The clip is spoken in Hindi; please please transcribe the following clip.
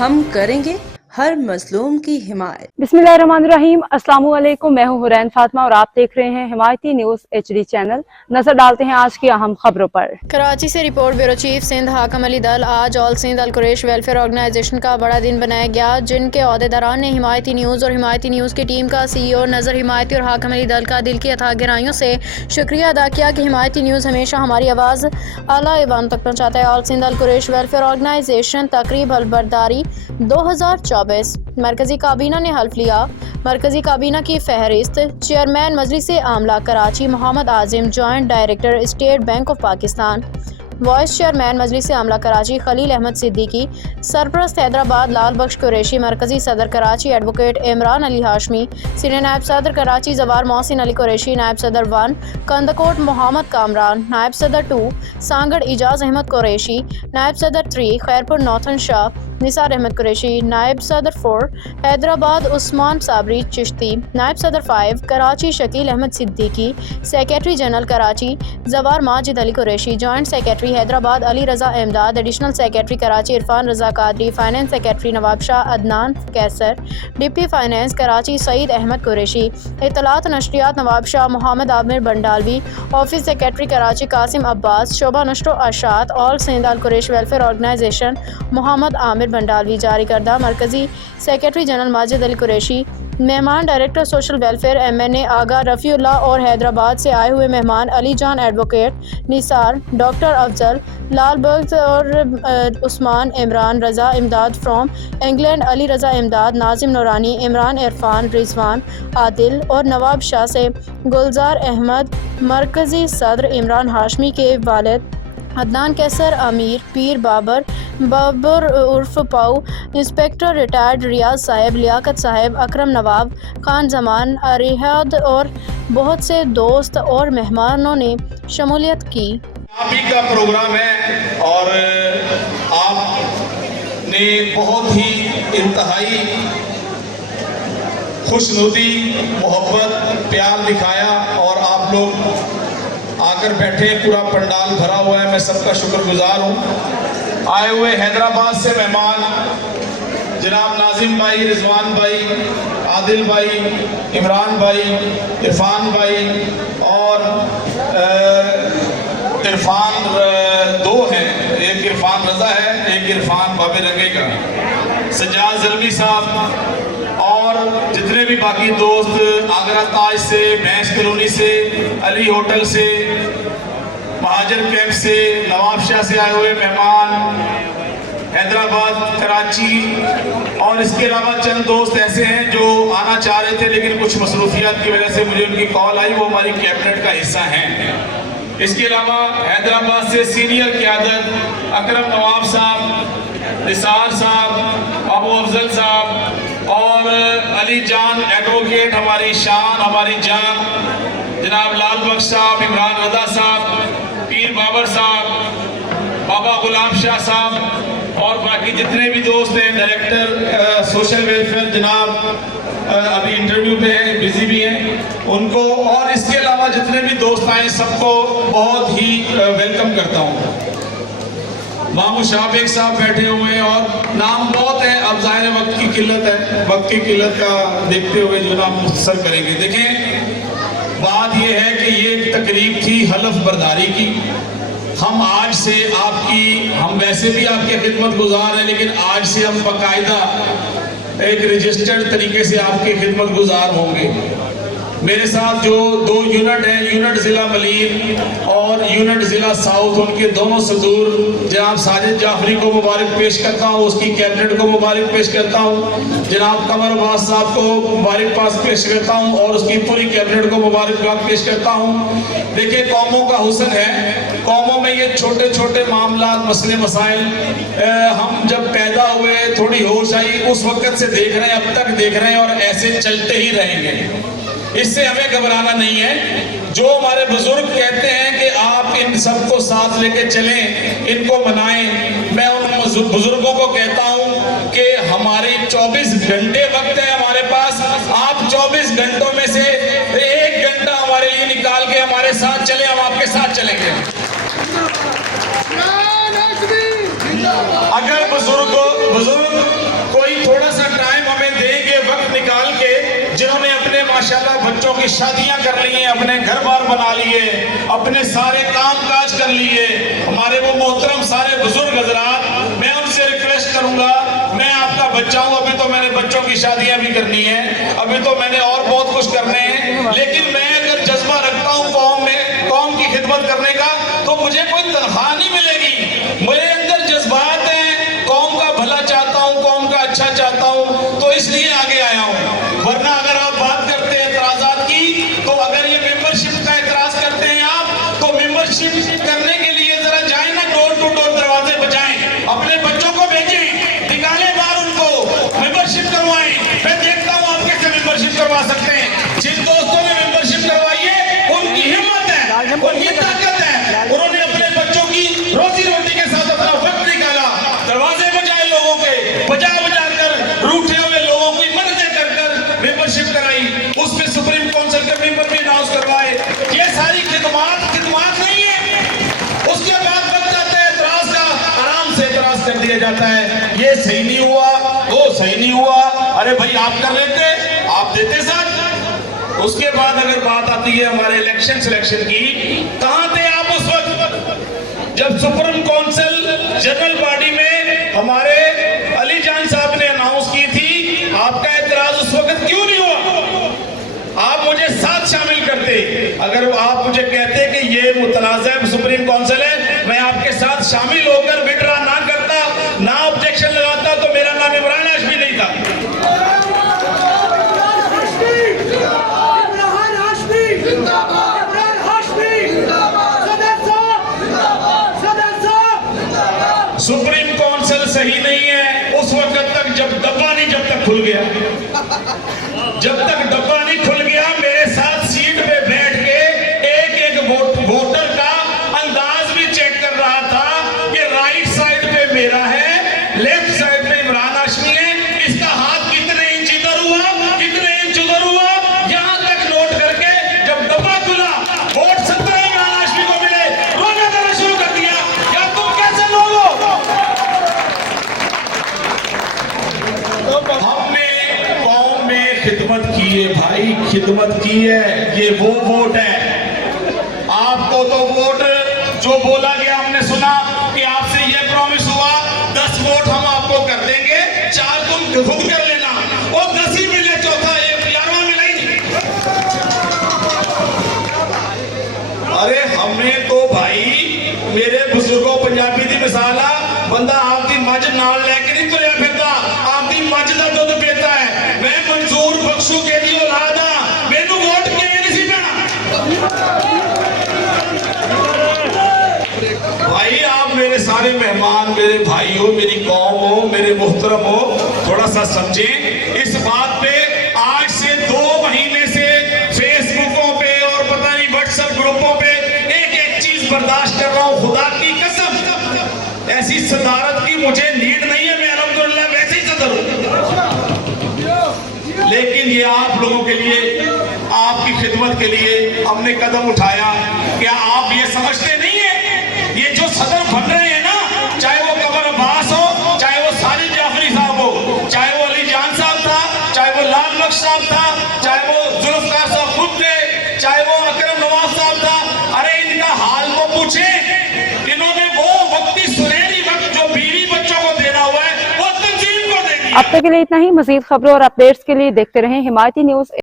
हम करेंगे हर मजलूम की हिमायत। बिस्मिल्लाहिर्रहमानिर्रहीम। अस्सलाम वालेकुम। मैं हूं हुरैन फातिमा और आप देख रहे हैं हिमायती न्यूज HD चैनल। नजर डालते हैं आज की अहम खबरों पर। कराची से रिपोर्ट ब्यूरो चीफ सिंध हाकम अली दल। आज ऑल सिंध अल कुरैश वेलफेयर ऑर्गेनाइजेशन का बड़ा दिन बनाया गया, जिनके अहदेदारान ने हिमायती न्यूज़ और हिमायती न्यूज़ की टीम का CEO नज़र हिमायती और हाकम अली दल का दिल की अथाह गहराइयों से शुक्रिया अदा किया कि हिमायती न्यूज़ हमेशा हमारी आवाज़ आला ऐवान तक पहुँचाता है। ऑल सिंध अल कुरैश वेलफेयर ऑर्गेनाइजेशन तकरीब हल्फबरदारी 2024 मरकजी काबीना ने हल्फ लिया। मरकजी काबीना की फहरिस्त चेयरमैन मजलिस आमला Karachi Mohammad Azim, joint director State Bank of Pakistan, vice chairman मजलिस आमला कराची खलील अहमद सिद्दीकी, सरपरस्त हैदराबाद लाल बख्श कुरैशी, मरकजी सदर कराची एडवोकेट इमरान अली हाशमी, सीनियर नायब सदर कराची जवार मोहसिन अली कुरैशी, नायब सदर 1 कंदकोट मोहम्मद कामरान, नायब सदर 2 सांगड़ इजाज अहमद कुरैशी, नायब सदर 3 खैरपुर नौतन शाह निसार अहमद कुरैशी, नायब सदर 4 हैदराबाद उस्मान साबरी चिश्ती, नायब सदर 5 कराची शकील अहमद सिद्दीकी, सेक्रेटरी जनरल कराची जवार माजिद अली कुरैशी, जॉइंट सेक्रेटरी हैदराबाद अली रज़ा इमदाद, एडिशनल सेक्रेटरी कराची इरफान रज़ा कादरी, फाइनेंस सेक्रेटरी नवाब शाह अदनान कैसर, deputy finance Karachi Saeed Ahmad Qureshi, इत्तलात नशरियात Nawab Shah Mohammad Aamir बंडालवी, office secretary Karachi Qasim Abbas, शोबा नशर अशात ऑल सिंध अल कुरैश वेलफेयर ऑर्गेनाइजेशन मोहम्मद आमिर बंडालवी, जारी करदा मरकजी सेक्रेटरी जनरल माजिद अली कुरैशी, मेहमान डायरेक्टर सोशल वेलफेयर MNA आगा रफ़ीउल्लाह और हैदराबाद से आए हुए मेहमान अली जान एडवोकेट निसार, डॉक्टर अफजल लाल बख्श और उस्मान इमरान रज़ा इमदाद फ्रॉम इंग्लैंड, अली रज़ा इमदाद, नाजिम नूरानी, इमरान इरफान, रिजवान आदिल और नवाब शाह से गुलजार अहमद, मरकज़ी सदर इमरान हाशमी के वालिद अदनान कैसर, अमीर पीर बाबर उर्फ पाऊ, इंस्पेक्टर रिटायर्ड रियाज साहब, लियाकत साहब, अकरम नवाब, खान जमान, अरिहद और बहुत से दोस्त और मेहमानों ने शमूलियत की। आप ही का प्रोग्राम है और आपने बहुत ही इंतहाई खुशनुदी, मोहब्बत, प्यार दिखाया और आप लोग आकर बैठे, पूरा पंडाल भरा हुआ है। मैं सबका शुक्रगुजार हूँ। आए हुए हैदराबाद से मेहमान जनाब नाजिम भाई, रिजवान भाई, आदिल भाई, इमरान भाई, इरफान भाई और इरफान 2 हैं, एक इरफान रज़ा है, एक इरफान बाबे रंगे का, सज्जाद ज़ल्मी साहब और जितने भी बाकी दोस्त आगरा ताज से, भैंस कॉलोनी से, अली होटल से, महाजर कैंप से, नवाब शाह से आए हुए मेहमान, हैदराबाद, कराची और इसके अलावा चंद दोस्त ऐसे हैं जो आना चाह रहे थे लेकिन कुछ मसरूफियात की वजह से मुझे उनकी कॉल आई, वो हमारी कैबिनेट का हिस्सा हैं। इसके अलावा हैदराबाद से सीनियर क़यादत अकरम नवाब साहब, निसार साहब, अबू अफजल साहब और अली जान एडवोकेट, हमारी शान, हमारी जान, जनाब लाल बख्श साहब, इमरान रज़ा साहब, पीर बाबर साहब, बाबा गुलाम शाह साहब और बाकी जितने भी दोस्त हैं, डायरेक्टर सोशल वेलफेयर जनाब अभी इंटरव्यू पे हैं, बिजी भी हैं, उनको और इसके अलावा जितने भी दोस्त आए सबको बहुत ही वेलकम करता हूँ। मामू शाहबेग साहब बैठे हुए हैं और नाम बहुत है, अब ज़ाहिर है वक्त की किल्लत है, वक्त की किल्लत का देखते हुए जो नाम मुख्तसर करेंगे। देखें, बात यह है कि ये एक तकरीब थी हलफ बर्दारी की। हम आज से हम वैसे भी आपके खिदमत गुजार हैं, लेकिन आज से हम बाकायदा एक रजिस्टर्ड तरीके से आपके खिदमत गुजार होंगे। मेरे साथ जो 2 यूनिट हैं, यूनिट ज़िला मलीर और यूनिट ज़िला साउथ, उनके दोनों सदूर जनाब साजिद जाफरी को मुबारक पेश करता हूँ, उसकी कैबिनेट को मुबारक पेश करता हूँ, जनाब कमर अब्बास साहब को मुबारक पेश करता हूँ और उसकी पूरी कैबिनेट को मुबारकबाद पेश करता हूँ। देखिए, कौमों का हुस्न है, कौमों में ये छोटे छोटे मामला, मसले मसाइल हम जब पैदा हुए, थोड़ी होश आई, उस वक्त से देख रहे हैं, अब तक देख रहे हैं और ऐसे चलते ही रहेंगे। इससे हमें घबराना नहीं है। जो हमारे बुजुर्ग कहते हैं कि आप इन सबको साथ लेके चलें, इनको मनाएं, मैं उन बुजुर्गों को कहता हूं कि हमारे 24 घंटे वक्त है हमारे पास, आप 24 घंटों में से 1 घंटा हमारे लिए निकाल के हमारे साथ चले, हम आपके साथ चलेंगे। अगर बुजुर्ग जिन्होंने अपने माशाल्लाह बच्चों की शादियां कर ली हैं, अपने घर बार बना लिए, अपने सारे काम काज कर लिए, हमारे वो मोहतरम सारे बुजुर्ग हजरात, मैं उनसे रिक्वेस्ट करूंगा, मैं आपका बच्चा हूं, अभी तो मैंने बच्चों की शादियां भी करनी है, अभी तो मैंने और बहुत कुछ करने हैं, लेकिन मैं अगर जज्बा रखता हूं कौम में, कौम की खिदमत करने का, तो मुझे कोई तनख्वाह नहीं मिलेगी। मेरे अंदर जज्बात हैं, कौम का भला चाहता हूं, कौम का अच्छा चाहता हूं, तो इसलिए आगे आया हूं। वरना अगर आप बात करते हैं एतराजात की, तो अगर ये मेंबरशिप का एतराज करते हैं आप, तो मेंबरशिप करने के लिए जरा जाए ना, डोर टू डोर दरवाजे बजाएं, अपने बच्चों को भेजें, निकालें बाहर उनको, मेंबरशिप करवाएं। मैं देखता हूं आप कैसे मेंबरशिप करवा सकते हैं। जिन दोस्तों ने मेंबरशिप करवाई है, उनकी हिम्मत है, उनकी ताकत है, उन्होंने अपने बच्चों की रोजी रोटी के साथ अपना वक्त निकाला, दरवाजे बजाए लोगों के, बजा बजा कर रूठे हुए लोगों की मददें कर कर मेंबरशिप कराई, उसमें सुप्रीम काउंसिल के मेंबर भी अनाउंस करवाए। ये सारी खिदमत नहीं है। उसके बाद बच जाता है एतराज का, आराम से एतराज कर दिया जाता है, ये सही नहीं हुआ, वो सही नहीं हुआ। अरे भाई आप कर लेते, आप देते साथ। उसके बाद अगर बात आती है हमारे इलेक्शन सिलेक्शन की, कहां थे आप उस वक्त जब सुप्रीम काउंसिल जनरल बॉडी में हमारे अली जान साहब ने अनाउंस की थी? आपका एतराज उस वक्त क्यों नहीं हुआ? आप मुझे साथ शामिल करते। अगर आप मुझे कहते कि ये मुतनाज़ा सुप्रीम काउंसिल है, मैं आपके साथ शामिल होकर विड्रा ना करता, ना ऑब्जेक्शन लगाता, तो मेरा नाम इमरान हाशमी नहीं था। सुप्रीम काउंसिल सही नहीं है उस वक्त तक जब डब्बा नहीं खुल गया, जब तक डब्बा नहीं खुल गया, मेरे साथ सीट पे बैठ के एक वोटर का अंदाज भी चेक कर रहा था कि राइट साइड पे मेरा है, लेफ्ट साइड पे इमरान हाशमी है, इसका हाथ कितने इंच इधर हुआ, कितने इंच उधर हुआ, यहां तक नोट करके जब डब्बा खुला, वोट 17 इमरान हाशमी को मिले, रोना करना शुरू कर दिया। क्या तुम कैसे लोग हो? हमने कौम में खिदमत की है भाई, खिदमत की है, ये वो वोट है। आपको तो वोट जो बोला गया, हमने सुना कि आपसे ये प्रॉमिस हुआ 10 वोट हम आपको कर देंगे, 4 तुम खुद कर लेना, वो 10 ही मिले, चौथा 11वां मिला ही नहीं। अरे हमने तो भाई, मेरे बुजुर्गों पंजाबी की मिसाल आ, बंदा आपकी मझ नाल लेके नहीं तुरया फिरता, आपकी मझ का दुध पीता है। मैं मंजूर बख्शू के दी औलाद आ, मैनू वोट किए नहीं सी पैना। भाई आप मेरे सारे मेहमान, मेरे भाई हो, मेरी कौम हो, मेरे मोहतरम हो, थोड़ा सा समझें इस बात पे। आज से 2 महीने से फेसबुकों पे और पता नहीं व्हाट्सएप ग्रुपों पे एक चीज बर्दाश्त कर रहा हूं, खुदा की कसम, ऐसी सदारत की मुझे नीड नहीं है, मैं अल्हम्दुलिल्लाह वैसे ही सदर हूं, लेकिन ये आप लोगों के लिए, आपकी खिदमत के लिए हमने कदम उठाया। क्या आप ये समझते नहीं है, ये जो सदर बन रहे हैं ना, चाहे वो कमर अब्बास हो, चाहे वो साजिद जाफरी साहब हो, चाहे वो अली जान साहब था, चाहे वो लाल बख्श साहब था, चाहे वो जुल्फकार साहब खुद थे, चाहे वो अकरम नवाज साहब था, अरे इनका हाल तो पूछे। इन्होंने वो वक्ती सुनहरी वक्त जो बीवी बच्चों को देना हुआ है, वो तंजीम को देनी है। अब तक के लिए इतना ही। मजीद खबरों और अपडेट्स के लिए देखते रहें हिमायती न्यूज।